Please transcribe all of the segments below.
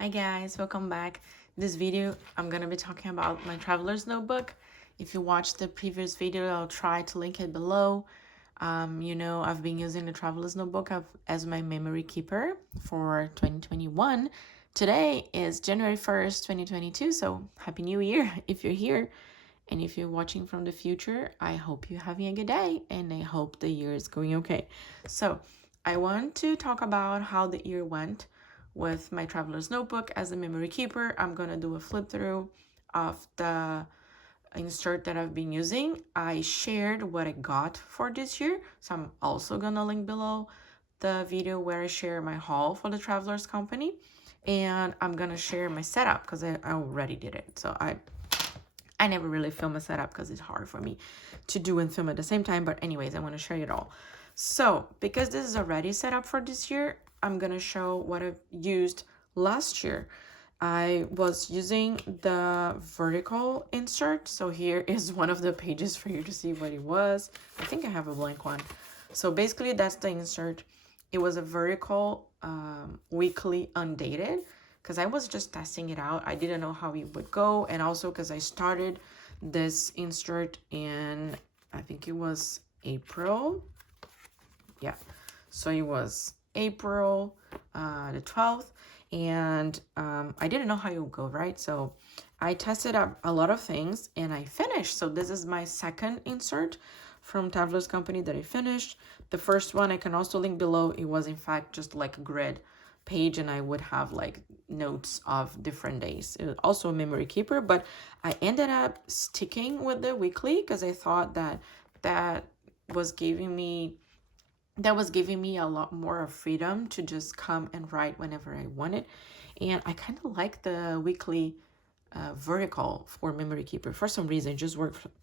Hi guys, welcome back. This video, I'm gonna be talking about my traveler's notebook. If you watched the previous video, I'll try to link it below. I've been using the traveler's notebook as my memory keeper for 2021. Today is January 1st, 2022, so Happy New Year if you're here. And if you're watching from the future, I hope you're having a good day and I hope the year is going okay. So, I want to talk about how the year went with my traveler's notebook as a memory keeper. I'm gonna do a flip through of the insert that I've been using. I shared what I got for this year, so I'm also gonna link below the video where I share my haul for the traveler's company, and I'm gonna share my setup because I already did it. So I never really film a setup because it's hard for me to do and film at the same time. But anyways, I want to show you it all. So because this is already set up for this year, I'm going to show what I've used last year. I was using the vertical insert. So here is one of the pages for you to see what it was. I think I have a blank one. So basically that's the insert. It was a vertical weekly undated because I was just testing it out. I didn't know how it would go. And also because I started this insert in, I think it was April. Yeah. So it was April the 12th. And I didn't know how it would go, right? So I tested out a lot of things and I finished. So this is my second insert from Traveler's Company that I finished. The first one I can also link below. It was in fact just like a grid page and I would have like notes of different days. It was also a memory keeper, but I ended up sticking with the weekly because I thought that was giving me a lot more of freedom to just come and write whenever I wanted. And I kind of like the weekly vertical for memory keeper for some reason. It just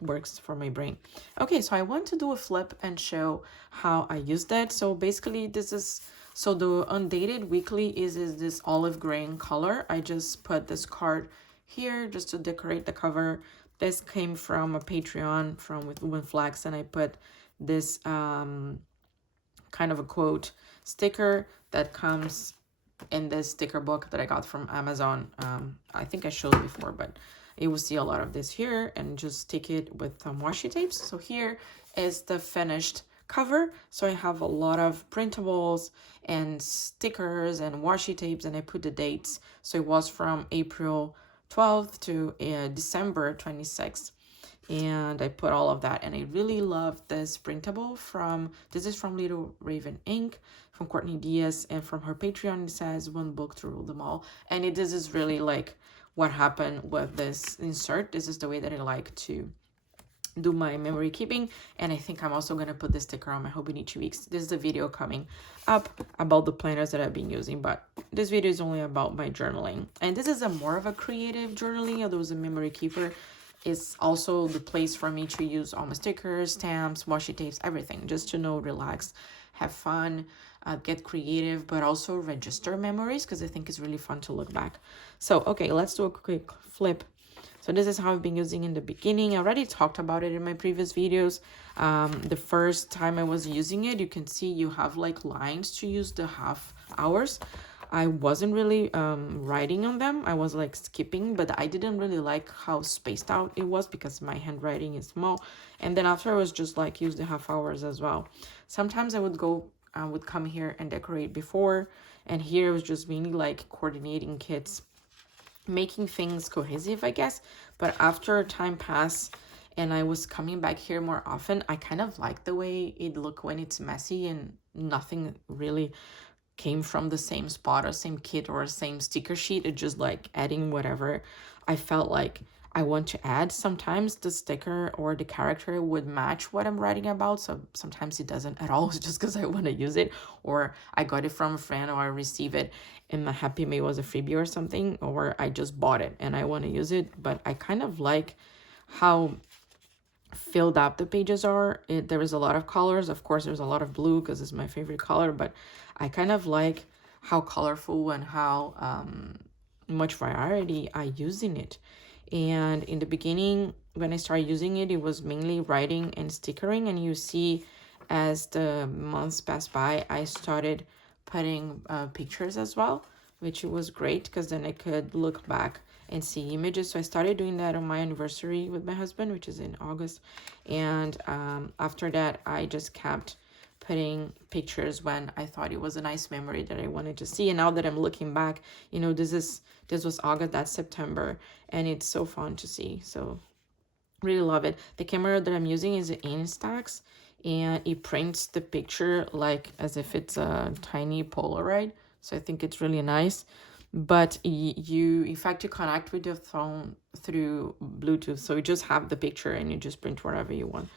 works for my brain. Okay, so I want to do a flip and show how I use that. So basically the undated weekly is this olive green color. I just put this card here just to decorate the cover. This came from a Patreon from with Woman Flags, and I put this kind of a quote sticker that comes in this sticker book that I got from Amazon. I think I showed it before, but you will see a lot of this here, and just stick it with some washi tapes. So here is the finished cover. So I have a lot of printables and stickers and washi tapes, and I put the dates. So it was from April 12th to December 26th. And I put all of that, and I really love this printable this is from Little Raven Ink, from Courtney Diaz, and from her Patreon it says one book to rule them all. And this is really like what happened with this insert. This is the way that I like to do my memory keeping, and I think I'm also gonna put this sticker on my Hobonichi Weeks. This is a video coming up about the planners that I've been using, but this video is only about my journaling, and this is a more of a creative journaling, although it's a memory keeper. It's also the place for me to use all my stickers, stamps, washi tapes, everything, just to relax, have fun, get creative, but also register memories because I think it's really fun to look back. So, okay, let's do a quick flip. So this is how I've been using in the beginning. I already talked about it in my previous videos. The first time I was using it, you can see you have like lines to use the half hours. I wasn't really writing on them. I was like skipping, but I didn't really like how spaced out it was because my handwriting is small. And then after I was just like use the half hours as well. Sometimes I would come here and decorate before, and here it was just mainly like coordinating kits, making things cohesive, I guess. But after time passed and I was coming back here more often, I kind of like the way it looked when it's messy and nothing really came from the same spot or same kit or same sticker sheet. It just like adding whatever I felt like I want to add. Sometimes the sticker or the character would match what I'm writing about, so sometimes it doesn't at all. It's just because I want to use it, or I got it from a friend, or I receive it and my Happy Mail was a freebie or something, or I just bought it and I want to use it. But I kind of like how filled up the pages are. There is a lot of colors. Of course, there's a lot of blue because it's my favorite color, but I kind of like how colorful and how much variety I use in it. And in the beginning, when I started using it, it was mainly writing and stickering. And you see, as the months passed by, I started putting pictures as well. which was great because then I could look back and see images. So I started doing that on my anniversary with my husband, which is in August. And after that, I just kept putting pictures when I thought it was a nice memory that I wanted to see. And now that I'm looking back, you know, this was August, that's September, and it's so fun to see. So really love it. The camera that I'm using is an Instax, and it prints the picture like as if it's a tiny Polaroid. So I think it's really nice. But you in fact, you connect with your phone through Bluetooth, so you just have the picture and you just print wherever you want.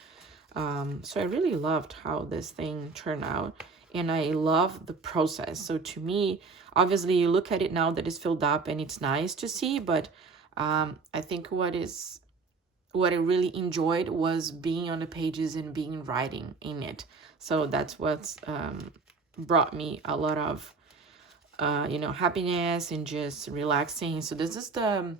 So I really loved how this thing turned out, and I love the process. So to me, obviously you look at it now that it's filled up and it's nice to see, but I think what I really enjoyed was being on the pages and being writing in it. So that's what's brought me a lot of happiness and just relaxing. So this is the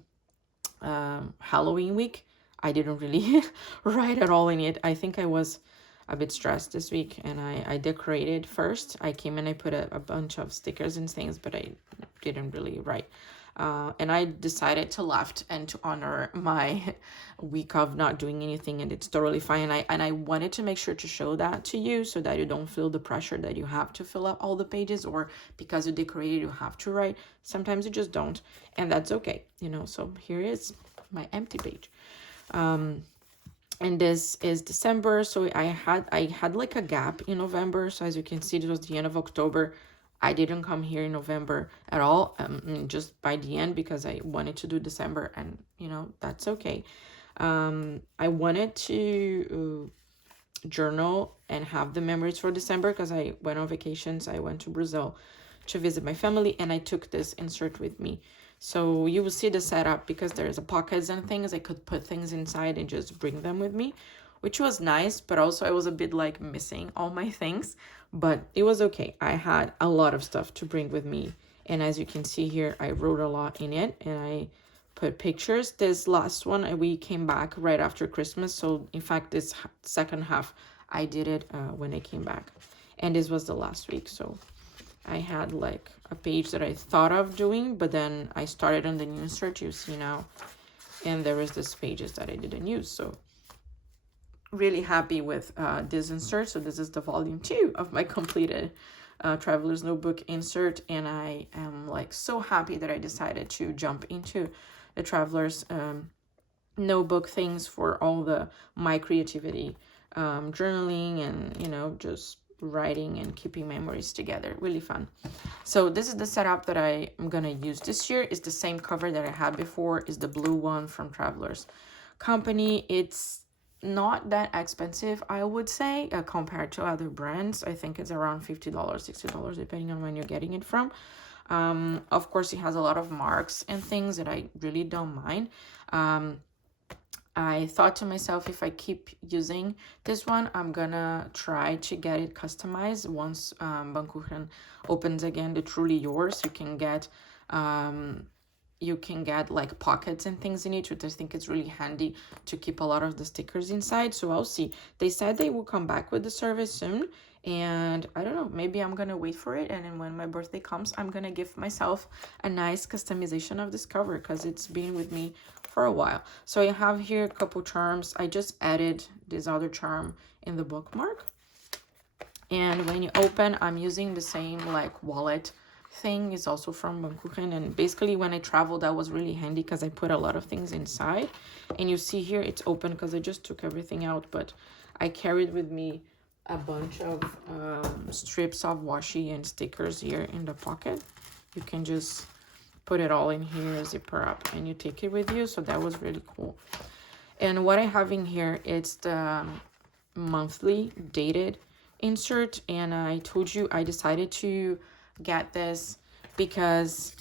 Halloween week. I didn't really write at all in it. I think I was a bit stressed this week, and I decorated first. I came and I put a bunch of stickers and things, but I didn't really write. And I decided to left and to honor my week of not doing anything, and it's totally fine. And I wanted to make sure to show that to you so that you don't feel the pressure that you have to fill up all the pages, or because you decorated you have to write. Sometimes you just don't, and that's okay, So here is my empty page. And this is December, so I had like a gap in November. So as you can see, it was the end of October. I didn't come here in November at all, just by the end, because I wanted to do December, and that's okay. I wanted to journal and have the memories for December because I went on vacations. I went to Brazil to visit my family, and I took this insert with me. So you will see the setup because there's a pockets and things. I could put things inside and just bring them with me, which was nice, but also I was a bit like missing all my things, but it was okay. I had a lot of stuff to bring with me. And as you can see here, I wrote a lot in it, and I put pictures. This last one, we came back right after Christmas. So in fact, this second half, I did it when I came back. And this was the last week. So I had like a page that I thought of doing, but then I started on the new insert, you see now, and there is this pages that I didn't use. So really happy with this insert. So this is the volume 2 of my completed Traveler's Notebook insert, and I am like so happy that I decided to jump into the Traveler's Notebook things for all my creativity, journaling, and just writing and keeping memories together. Really fun. So this is the setup that I am gonna use this year. It's the same cover that I had before. Is the blue one from Travelers Company. It's not that expensive, I would say, compared to other brands. I think it's around $50, $60, depending on when you're getting it from. Of course, it has a lot of marks and things that I really don't mind. I thought to myself, if I keep using this one, I'm gonna try to get it customized once Bankuchen opens again, the Truly Yours. You can get like pockets and things in it, which I think it's really handy to keep a lot of the stickers inside. So I'll see. They said they will come back with the service soon, and I don't know, maybe I'm gonna wait for it, and then when my birthday comes, I'm gonna give myself a nice customization of this cover because it's been with me for a while. So I have here a couple charms. I just added this other charm in the bookmark, and when you open, I'm using the same like wallet thing. Is also from Bankuchen, and basically when I traveled, that was really handy because I put a lot of things inside. And you see here it's open because I just took everything out, but I carried with me a bunch of strips of washi and stickers here in the pocket. You can just put it all in here, zipper up, and you take it with you. So that was really cool. And what I have in here, it's the monthly dated insert, and I told you I decided to get this because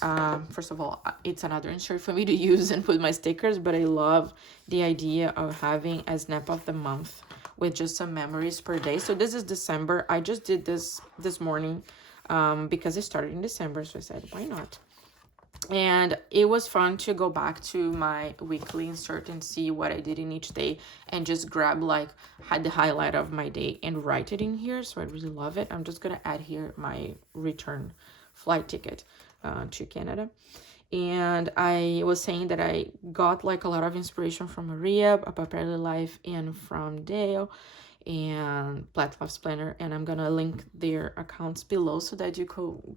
first of all, it's another insert for me to use and put my stickers, but I love the idea of having a snap of the month with just some memories per day. So this is December. I just did this morning because it started in December, so I said why not. And it was fun to go back to my weekly insert and see what I did in each day and just grab had the highlight of my day and write it in here. So I really love it. I'm just gonna add here my return flight ticket. to Canada. And I was saying that I got like a lot of inspiration from Maria, A Paperly Life, and from Dale and Black Loves Planner, and I'm gonna link their accounts below so that you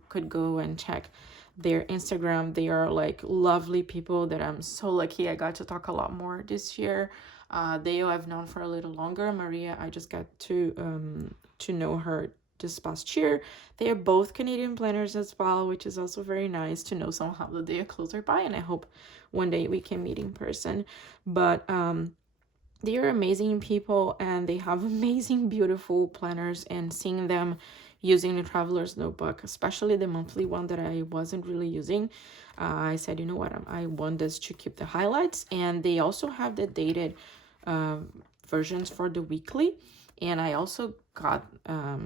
could go and check their Instagram. They are like lovely people that I'm so lucky I got to talk a lot more this year. Dale I've known for a little longer. Maria, I just got to know her this past year. They are both Canadian planners as well, which is also very nice to know somehow that they are closer by, and I hope one day we can meet in person. But they are amazing people, and they have amazing, beautiful planners, and seeing them using the Traveler's Notebook, especially the monthly one that I wasn't really using, I said, you know what, I want this to keep the highlights. And they also have the dated versions for the weekly, and I also got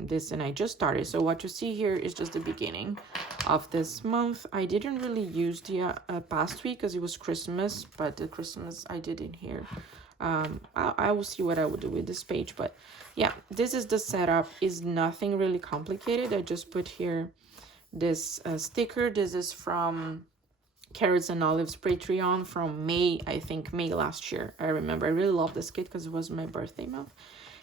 this, and I just started. So what you see here is just the beginning of this month. I didn't really use the past week because it was Christmas, but the Christmas I did in here. I will see what I will do with this page, but yeah, this is the setup. Is nothing really complicated. I just put here this sticker. This is from Carrots and Olives Patreon from May, I think May last year. I remember I really love this kit because it was my birthday month.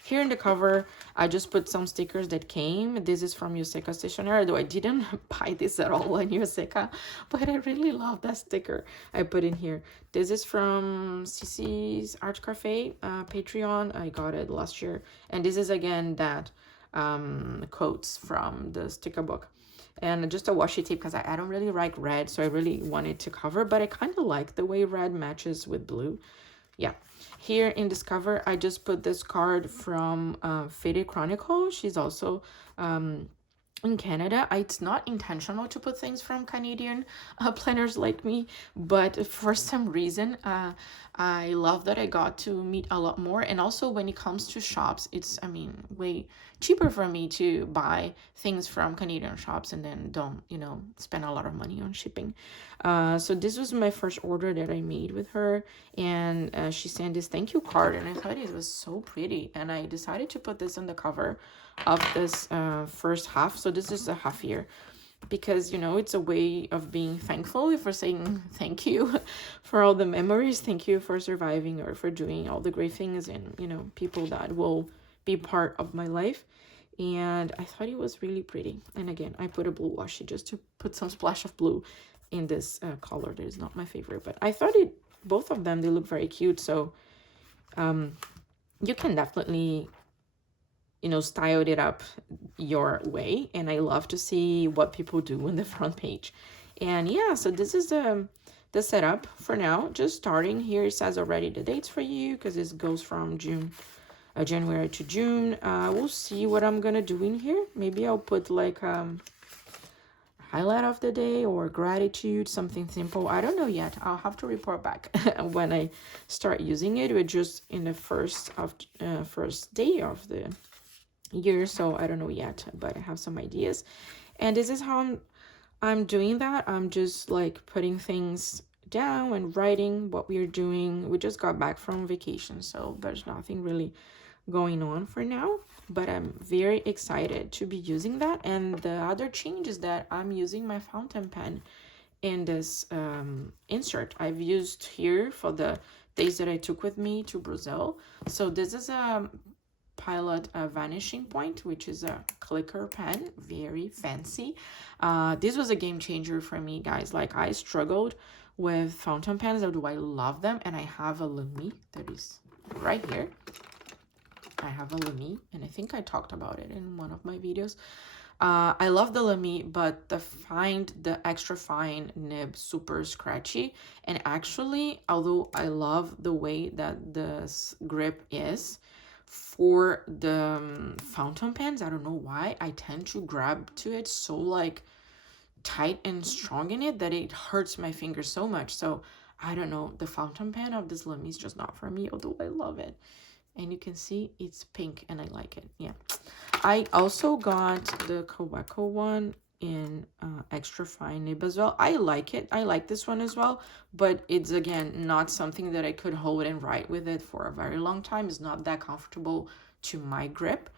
Here in the cover, I just put some stickers that came. This is from Yoseka Stationery, though I didn't buy this at all on Yoseka, but I really love that sticker. I put in here. This is from Cici's Art Cafe Patreon. I got it last year. And this is again that quotes from the sticker book. And just a washi tape because I don't really like red, so I really wanted to cover, but I kind of like the way red matches with blue. Yeah. Here in this cover, I just put this card from Faded Chronicle. She's also in Canada. It's not intentional to put things from Canadian planners like me, but for some reason, I love that I got to meet a lot more. And also when it comes to shops, it's, I mean, way cheaper for me to buy things from Canadian shops and then don't, you know, spend a lot of money on shipping. So this was my first order that I made with her, and she sent this thank you card, and I thought it was so pretty, and I decided to put this on the cover of this first half. So this is a half year, because, you know, it's a way of being thankful, for saying thank you for all the memories, thank you for surviving or for doing all the great things, and, you know, people that will be part of my life. And I thought it was really pretty. And again, I put a blue washi just to put some splash of blue in this color that is not my favorite, but I thought both of them, they look very cute. So you can definitely, you know, style it up your way, and I love to see what people do on the front page. And yeah, so this is the setup for now. Just starting here, it says already the dates for you because this goes from January to June. We'll see what I'm gonna do in here. Maybe I'll put like highlight of the day or gratitude, something simple. I don't know yet. I'll have to report back when I start using it. We're just in the first day of the year, so I don't know yet, but I have some ideas. And this is how I'm doing that. I'm just like putting things down and writing what we're doing. We just got back from vacation, so there's nothing really going on for now, but I'm very excited to be using that. And the other change is that I'm using my fountain pen in this insert I've used here for the days that I took with me to Brazil. So this is a Pilot Vanishing Point, which is a clicker pen, very fancy. This was a game changer for me, guys. Like, I struggled with fountain pens, although I love them, and I have a Lamy that is right here. I have a Lamy, and I think I talked about it in one of my videos. I love the Lamy, but the extra fine nib, super scratchy. And actually, although I love the way that this grip is for the fountain pens, I don't know why, I tend to grab to it so like tight and strong in it that it hurts my fingers so much. So I don't know, the fountain pen of this Lamy is just not for me, although I love it. And you can see it's pink and I like it. Yeah, I also got the Kaweco one in extra fine nib as well. I like it. I like this one as well, but it's again not something that I could hold and write with it for a very long time. It's not that comfortable to my grip.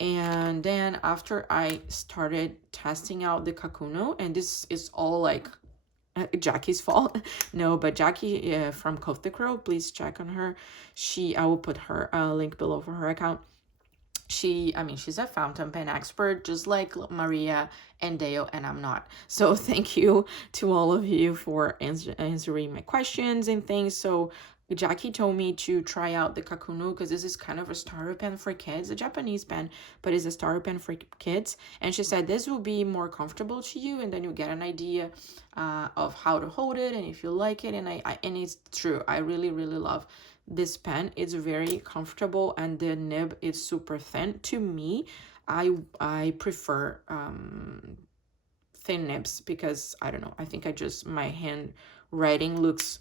And then after I started testing out the Kakuno, and this is all like Jackie's fault. No, but Jackie from Cough the Crow, please check on her. I will put her link below for her account. She's a fountain pen expert, just like Maria and Deo, and I'm not. So thank you to all of you for answering my questions and things. So Jackie told me to try out the Kakuno because this is kind of a starter pen for kids, a Japanese pen, but it's a starter pen for kids. And she said this will be more comfortable to you, and then you get an idea of how to hold it and if you like it. And and it's true. I really, really love this pen. It's very comfortable, and the nib is super thin. To me, I prefer thin nibs because I don't know, I think my handwriting looks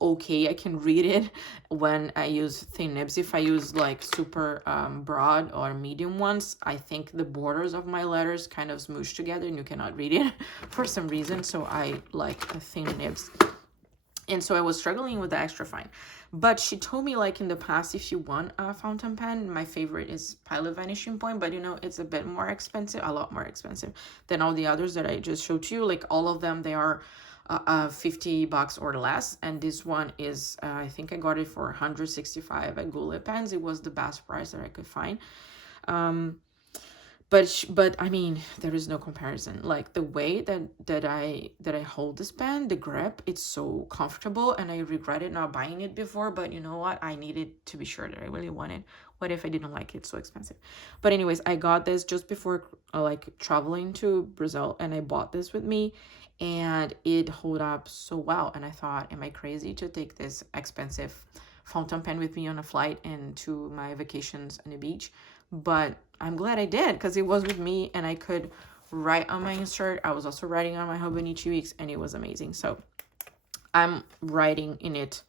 okay. I can read it when I use thin nibs. If I use like super broad or medium ones, I think the borders of my letters kind of smoosh together and you cannot read it for some reason. So I like the thin nibs. And so I was struggling with the extra fine. But she told me, like, in the past, if you want a fountain pen, my favorite is Pilot Vanishing Point. But, you know, it's a bit more expensive, a lot more expensive than all the others that I just showed you. Like, all of them, they are $50 or less. And this one is, I think I got it for 165 at Goulet Pens. It was the best price that I could find. But I mean, there is no comparison. Like the way that I hold this pen, the grip, it's so comfortable, and I regretted not buying it before. But you know what? I needed to be sure that I really wanted. What if I didn't like it? It's so expensive. But anyways, I got this just before like traveling to Brazil, and I bought this with me, and it held up so well. And I thought, am I crazy to take this expensive fountain pen with me on a flight and to my vacations on the beach? But I'm glad I did, because it was with me and I could write on my insert. I was also writing on my Hobonichi Weeks, and it was amazing. So I'm writing in it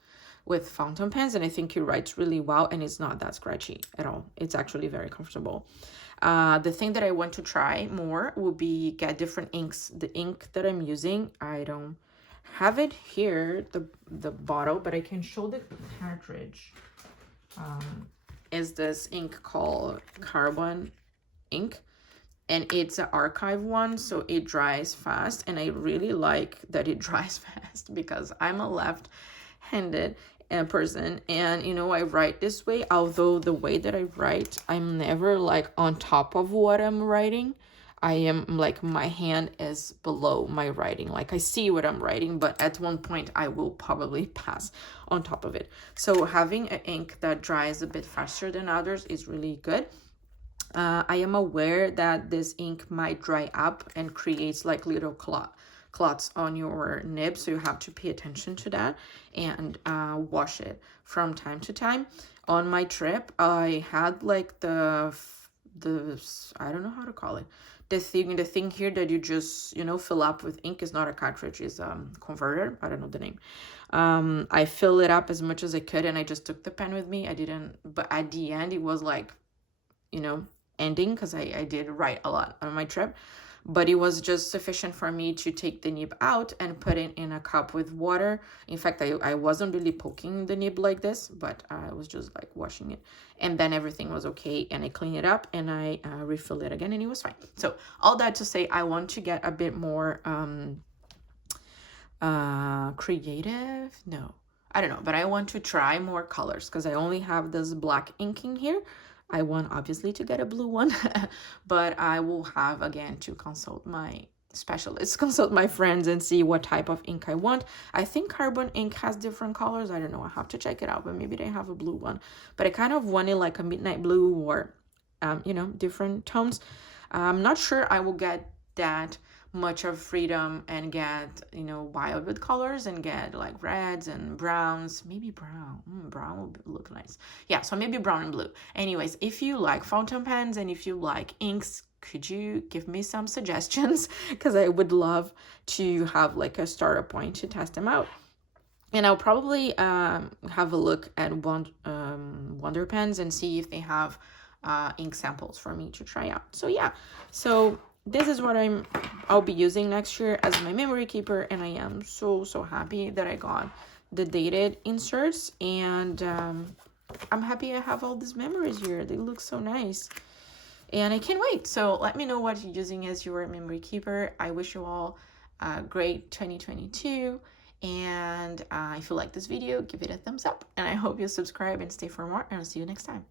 with fountain pens, and I think it writes really well, and it's not that scratchy at all. It's actually very comfortable. The thing that I want to try more will be get different inks. The ink that I'm using, I don't have it here, the bottle, but I can show the cartridge. Is this ink called Carbon ink, and it's an archive one, so it dries fast, and I really like that it dries fast because I'm a left-handed person, and you know, I write this way, although the way that I write, I'm never like on top of what I'm writing. I am like, my hand is below my writing. Like I see what I'm writing, but at one point I will probably pass on top of it. So having an ink that dries a bit faster than others is really good. I am aware that this ink might dry up and creates like little clots on your nib, so you have to pay attention to that and wash it from time to time. On my trip, I had like the I don't know how to call it, the thing here that you just, you know, fill up with ink. Is not a cartridge, is converter, I don't know the name. I fill it up as much as I could, and I just took the pen with me. I didn't, but at the end it was like, you know, ending, because I did write a lot on my trip, but it was just sufficient for me to take the nib out and put it in a cup with water. In fact, I wasn't really poking the nib like this, but I was just like washing it, and then everything was okay, and I cleaned it up and I refilled it again, and it was fine. So all that to say, I want to get a bit more creative. No, I don't know, but I want to try more colors because I only have this black inking here. I want obviously to get a blue one, but I will have again to consult my specialists, consult my friends, and see what type of ink I want. I think Carbon ink has different colors. I don't know. I have to check it out, but maybe they have a blue one. But I kind of wanted like a midnight blue or, you know, different tones. I'm not sure I will get that much of freedom and get, you know, wild with colors and get like reds and browns. Maybe brown. Brown will look nice. Yeah, so maybe brown and blue. Anyways, if you like fountain pens and if you like inks, could you give me some suggestions? Because I would love to have like a starter point to test them out. And I'll probably have a look at Wonder Pens and see if they have ink samples for me to try out. So yeah, so this is what I'll be using next year as my memory keeper, and I am so happy that I got the dated inserts, and I'm happy I have all these memories here. They look so nice. and I can't wait. So let me know what you're using as your memory keeper. I wish you all a great 2022. And if you like this video, give it a thumbs up. And I hope you subscribe and stay for more. And I'll see you next time.